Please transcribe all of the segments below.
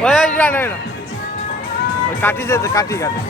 ওই না না না ওই কাটি যেতে কাটি কাটি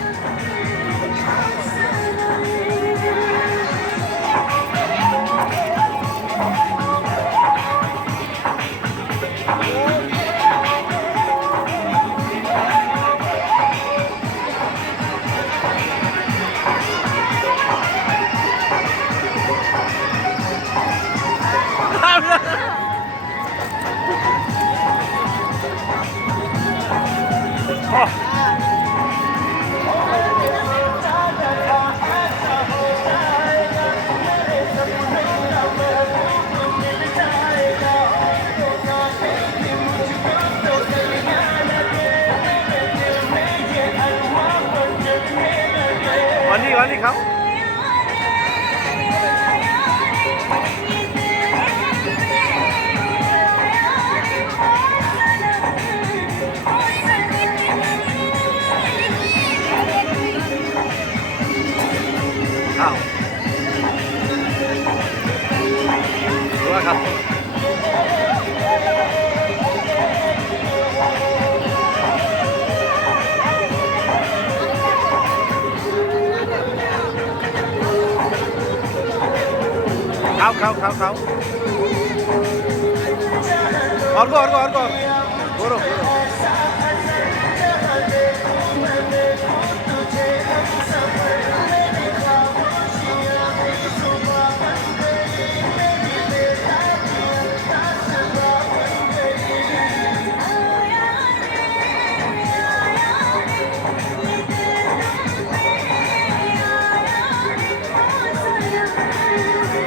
वाली वाली खाओ खाओ थोड़ा खाओ खाओ खाओ खाओ और को गोरो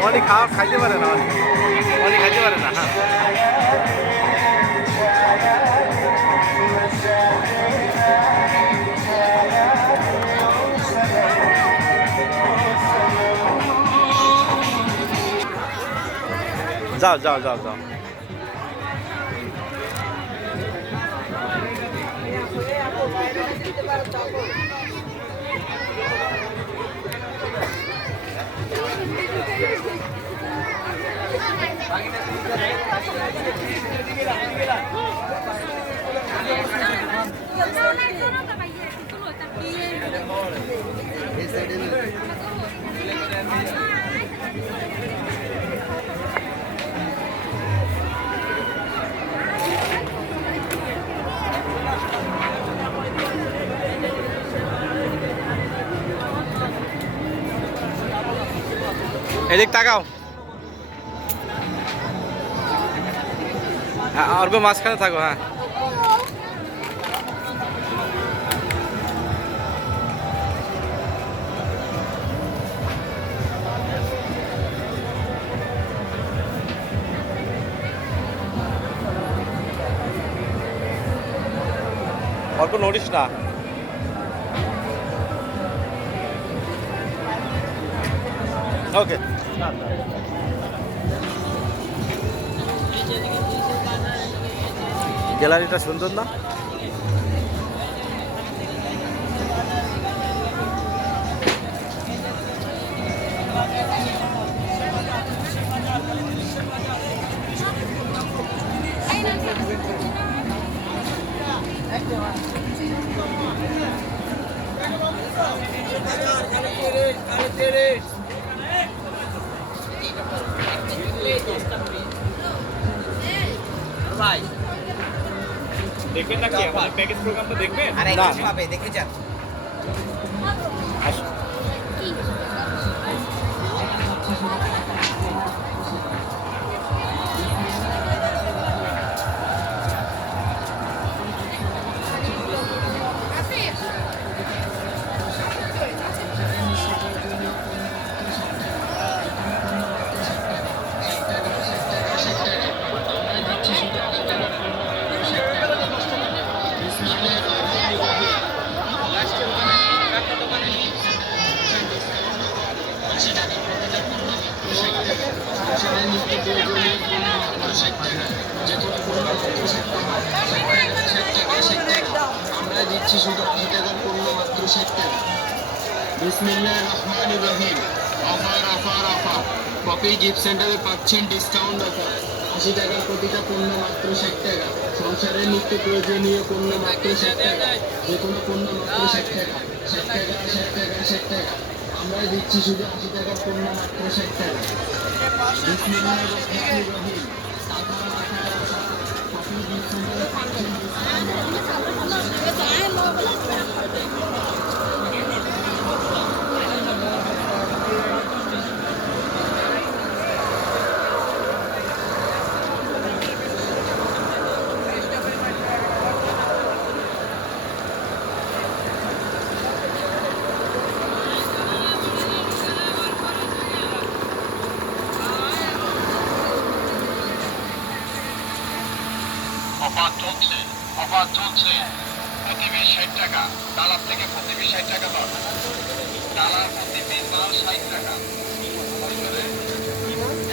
অনেক খাইতে পারে না অনেক খাইতে পারে না হ্যাঁ যাও যাও যাও যাও এদিক তাকাও আর গো মাঝখানে থাকো হ্যাঁ অল্প নোটিস না ওকে গ্যালারিটা সুন্দর না ভাই দেখবেন না কি আমাদের প্যাকেজ প্রোগ্রামটা দেখবেন আরে না। কিছু হবে দেখে যান আমরা দিচ্ছি শুধু 80 টাকার পণ্য মাত্র 60 টাকা। বিসমিল্লাহির রহমানির রহিম। Offer offer offer. Poppy gift সেন্টারে পাচ্ছেন ডিসকাউন্ট অফার 80 টাকার প্রতিটা পণ্য মাত্র 60 টাকা। সংসারের নিত্য প্রয়োজনীয় পণ্য মাত্র 60 টাকা। যে কোনো পণ্য মাত্র 60 টাকা। 60 টাকা, 60 টাকা, 60 টাকা। আমরা দিচ্ছি শুধু 80 টাকার পণ্য মাত্র 60 টাকা। বিসমিল্লাহির রহমানির রহিম। টাকা মাথায় রাখা। আপনি বিসমিল্লাহ পাচ্ছেন। অফার চলছে প্রতি পিস 60 টাকা। ডালার থেকে প্রতি পিস 60 টাকা পাবে। ডালার প্রতি পিস মাল 60 টাকা। বছরে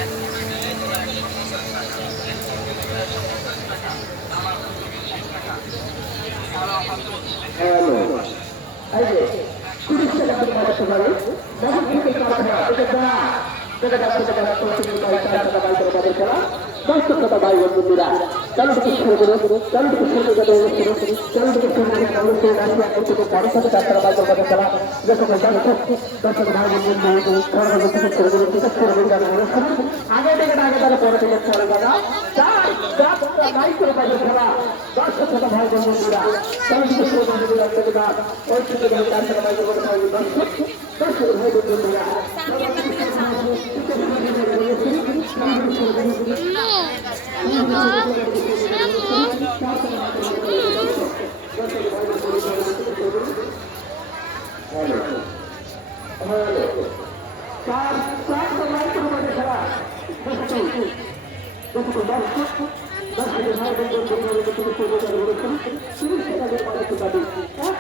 এক কোটি গেলে 150 টাকা। এক কোটি গেলে 150 টাকা। ডালার প্রতি পিস 60 টাকা। তারা অফার চলছে।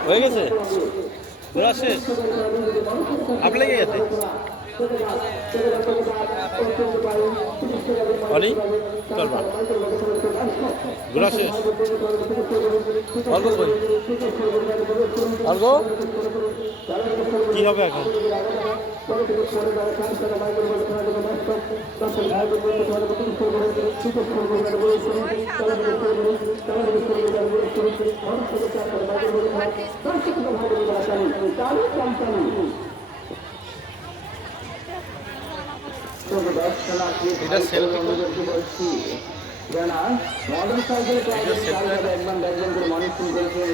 হয়ে গেছে ঘোরা শেষ আপ লেগে গেছে অলি চলবা ঘোরা শেষ অল্প কই অল্প কি হবে এখন এটা সেলফি মোটরসাইকেল একবার দেখবেন করে মানুষ